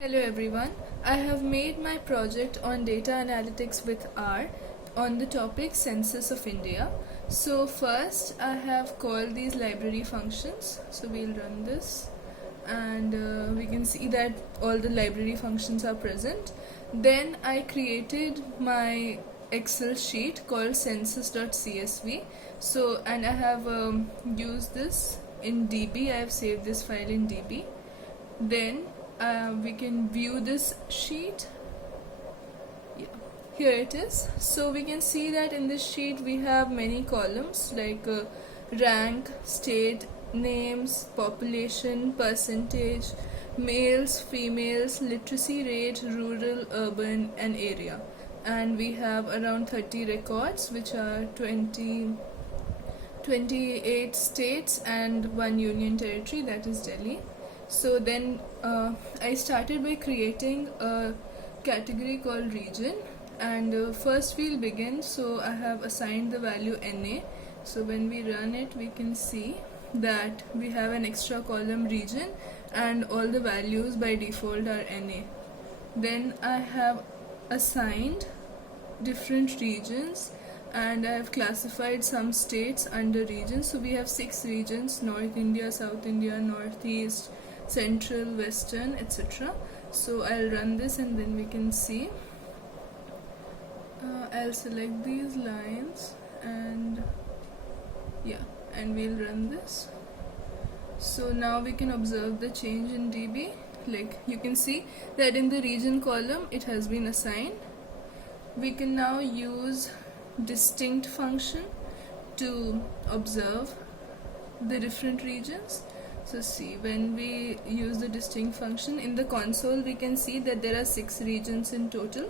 Hello everyone, I have made my project on data analytics with R on the topic Census of India. So first I have called these library functions. So we'll run this and we can see that all the library functions are present. Then I created my Excel sheet called census.csv. So and I have used this in DB. I have saved this file in DB. Then we can view this sheet. Here it is. So we can see that in this sheet we have many columns like rank, state, names, population, percentage, males, females, literacy rate, rural, urban and area. And we have around 30 records, which are 28 states and 1 union territory, that is Delhi. So then I started by creating a category called region, and first we'll begin. So I have assigned the value NA. So when we run it, we can see that we have an extra column region and all the values by default are NA. Then I have assigned different regions and I have classified some states under regions. So we have 6 regions: North India, South India, Northeast, Central, Western, etc. So I'll run this and then we can see. I'll select these lines and we'll run this. So now we can observe the change in DB. Like you can see that in the region column it has been assigned. We can now use distinct function to observe the different regions. So see, when we use the distinct function in the console, we can see that there are 6 regions in total.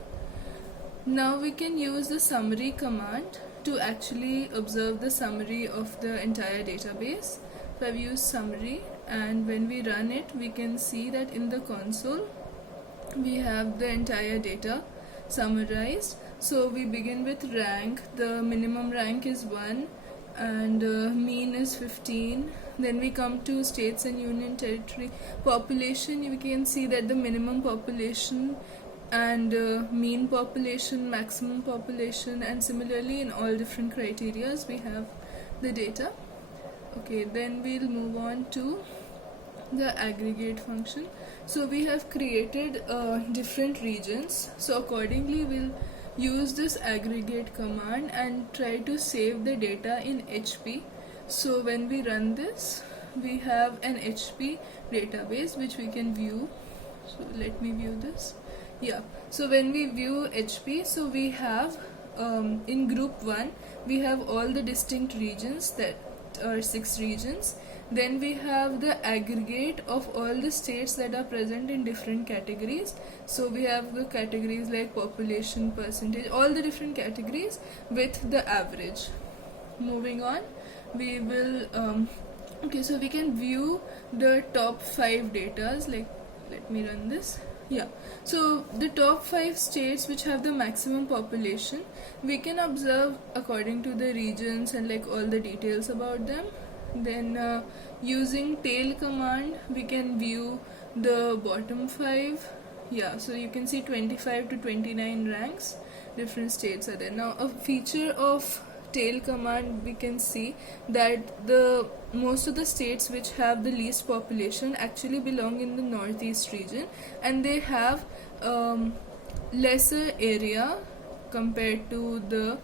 Now we can use the summary command to actually observe the summary of the entire database. So I've used summary, and when we run it, we can see that in the console we have the entire data summarized. So we begin with rank. The minimum rank is 1 and mean is 15. Then we come to states and union territory. Population, you can see that the minimum population and mean population, maximum population, and similarly in all different criterias we have the data. Okay, then we'll move on to the aggregate function. So we have created different regions. So accordingly we'll use this aggregate command and try to save the data in HP. So when we run this, we have an HP database which we can view. So let me view this. So when we view HP, so we have in group 1 we have all the distinct regions, that are 6 regions. Then we have the aggregate of all the states that are present in different categories. So we have the categories like population, percentage, all the different categories with the average. Moving on, we will okay, so we can view the top 5 datas. Like, let me run this. So the top 5 states which have the maximum population, we can observe according to the regions and like all the details about them. Then using tail command we can view the bottom 5. So you can see 25 to 29 ranks, different states are there. Now a feature of tail command, we can see that the most of the states which have the least population actually belong in the northeast region, and they have lesser area compared to the,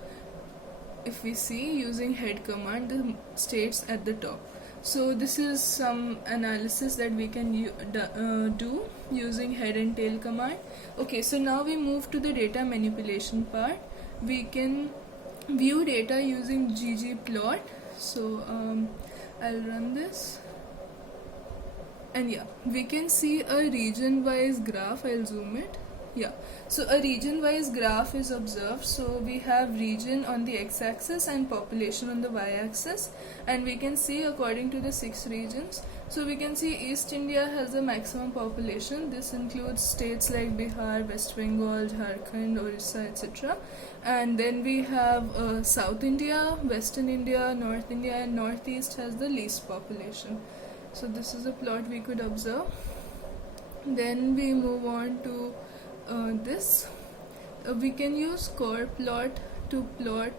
if we see using head command, the states at the top. So this is some analysis that we can do using head and tail command. Okay, so now we move to the data manipulation part. We can view data using ggplot. So I'll run this, and we can see a region wise graph. I'll zoom it. So a region wise graph is observed. So we have region on the x-axis and population on the y-axis, and we can see according to the 6 regions. So we can see East India has the maximum population. This includes states like Bihar, West Bengal, Jharkhand, Orissa, etc. And then we have South India, Western India, North India, and Northeast has the least population. So this is a plot we could observe. Then we move on to this. We can use core plot to plot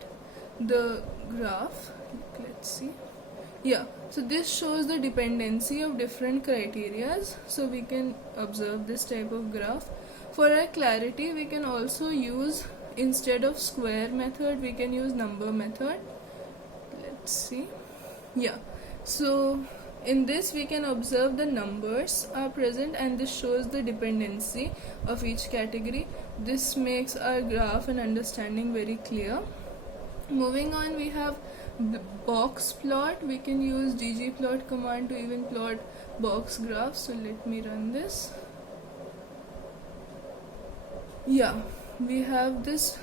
the graph. Let's see. Yeah, so this shows the dependency of different criterias, so we can observe this type of graph. For our clarity, we can also use, instead of square method, we can use number method. Let's see. Yeah, so in this we can observe the numbers are present, and this shows the dependency of each category. This makes our graph and understanding very clear. Moving on, we have box plot. We can use ggplot command to even plot box graphs. So let me run this. Yeah, we have this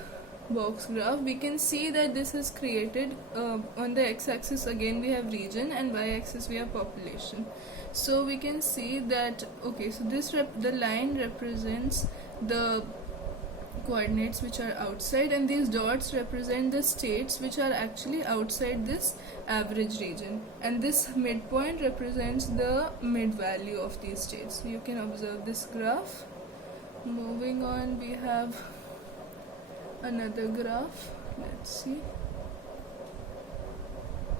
box graph. We can see that this is created on the x-axis. Again we have region, and y-axis we have population. So we can see that, okay, so this the line represents the coordinates which are outside, and these dots represent the states which are actually outside this average region, and this midpoint represents the mid value of these states. So you can observe this graph. Moving on, we have another graph. Let's see.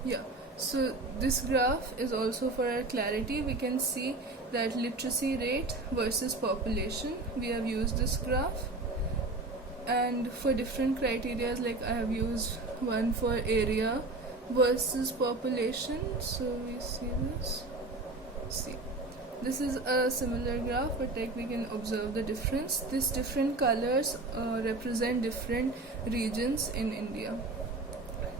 Yeah, so this graph is also for our clarity. We can see that literacy rate versus population, we have used this graph. And for different criteria, like I have used one for area versus population. So we see this. See, this is a similar graph, but like we can observe the difference. These different colors represent different regions in India.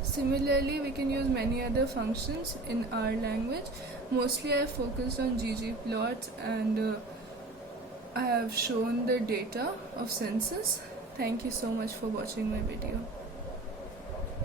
Similarly, we can use many other functions in our language. Mostly I focused on ggplot, and I have shown the data of census. Thank you so much for watching my video.